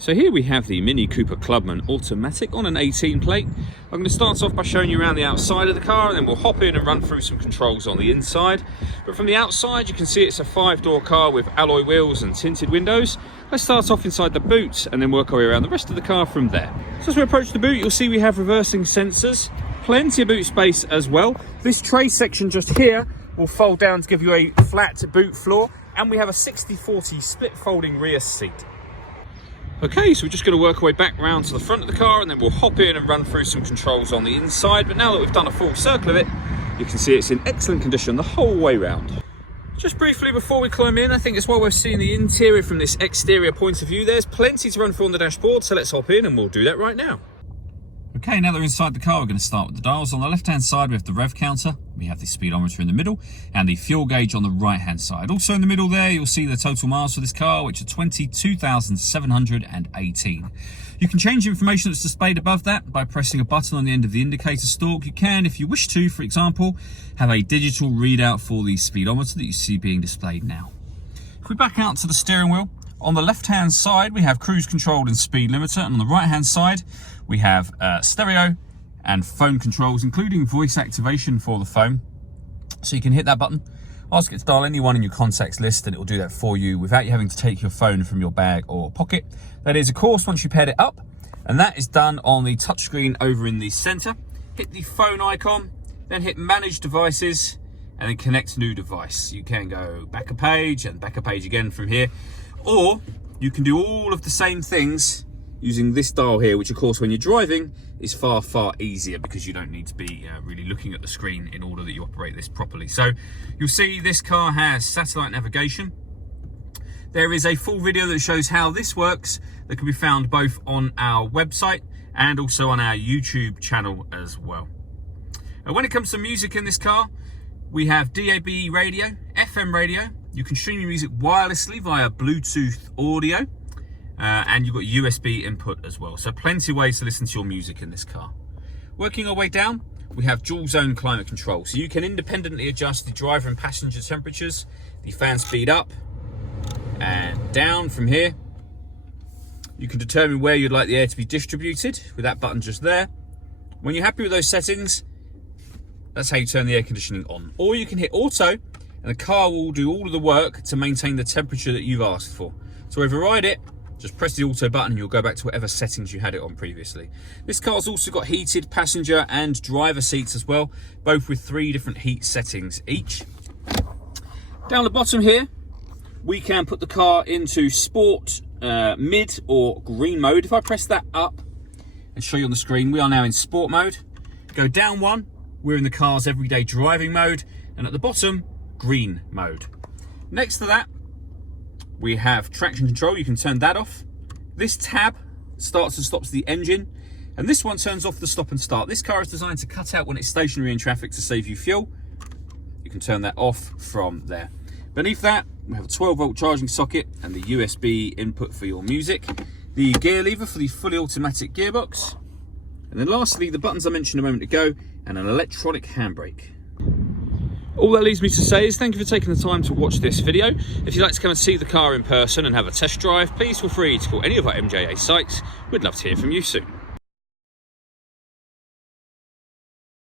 So here we have the Mini Cooper Clubman automatic on an 18 plate. I'm going to start off by showing you around the outside of the car, and then we'll hop in and run through some controls on the inside. But from the outside you can see it's a 5-door car with alloy wheels and tinted windows. Let's start off inside the boot and then work our way around the rest of the car from there. So as we approach the boot, you'll see we have reversing sensors, plenty of boot space as well. This tray section just here will fold down to give you a flat boot floor, and we have a 60/40 split folding rear seat. Okay, so we're just going to work our way back round to the front of the car, and then we'll hop in and run through some controls on the inside. But now that we've done a full circle of it, you can see it's in excellent condition the whole way round. Just briefly before we climb in, I think it's while we're seeing the interior from this exterior point of view, there's plenty to run through on the dashboard, so let's hop in and we'll do that right now. Okay, now that we're inside the car, we're going to start with the dials. On the left-hand side, we have the rev counter, we have the speedometer in the middle, and the fuel gauge on the right-hand side. Also in the middle there, you'll see the total miles for this car, which are 22,718. You can change the information that's displayed above that by pressing a button on the end of the indicator stalk. You can, if you wish to, for example, have a digital readout for the speedometer that you see being displayed now. If we back out to the steering wheel, on the left-hand side, we have cruise control and speed limiter, and on the right-hand side, we have stereo and phone controls, including voice activation for the phone. So you can hit that button, ask it to dial anyone in your contacts list, and it will do that for you without you having to take your phone from your bag or pocket. That is, of course, once you paired it up, and that is done on the touchscreen over in the center. Hit the phone icon, then hit manage devices, and then connect new device. You can go back a page and back a page again from here, or you can do all of the same things using this dial here, which of course when you're driving is far easier because you don't need to be really looking at the screen in order that you operate this properly. So you'll see this car has satellite navigation. There is a full video that shows how this works that can be found both on our website and also on our YouTube channel as well. And when it comes to music in this car, we have DAB radio, FM radio. You can stream your music wirelessly via Bluetooth audio. And you've got USB input as well. So plenty of ways to listen to your music in this car. Working our way down, we have dual zone climate control. So you can independently adjust the driver and passenger temperatures, the fan speed up and down from here. You can determine where you'd like the air to be distributed with that button just there. When you're happy with those settings, that's how you turn the air conditioning on. Or you can hit auto, and the car will do all of the work to maintain the temperature that you've asked for. To override it, just press the auto button and you'll go back to whatever settings you had it on previously. This car's also got heated passenger and driver seats as well, both with 3 different heat settings each. Down the bottom here, we can put the car into sport, mid or green mode. If I press that up and show you on the screen, we are now in sport mode. Go down one, we're in the car's everyday driving mode, and at the bottom, green mode. Next to that, we have traction control. You can turn that off. This tab starts and stops the engine, and this one turns off the stop and start. This car is designed to cut out when it's stationary in traffic to save you fuel. You can turn that off from there. Beneath that, we have a 12-volt charging socket and the USB input for your music, the gear lever for the fully automatic gearbox, and then lastly, the buttons I mentioned a moment ago, and an electronic handbrake. All that leaves me to say is thank you for taking the time to watch this video. If you'd like to come and see the car in person and have a test drive, please feel free to call any of our MJA sites. We'd love to hear from you soon.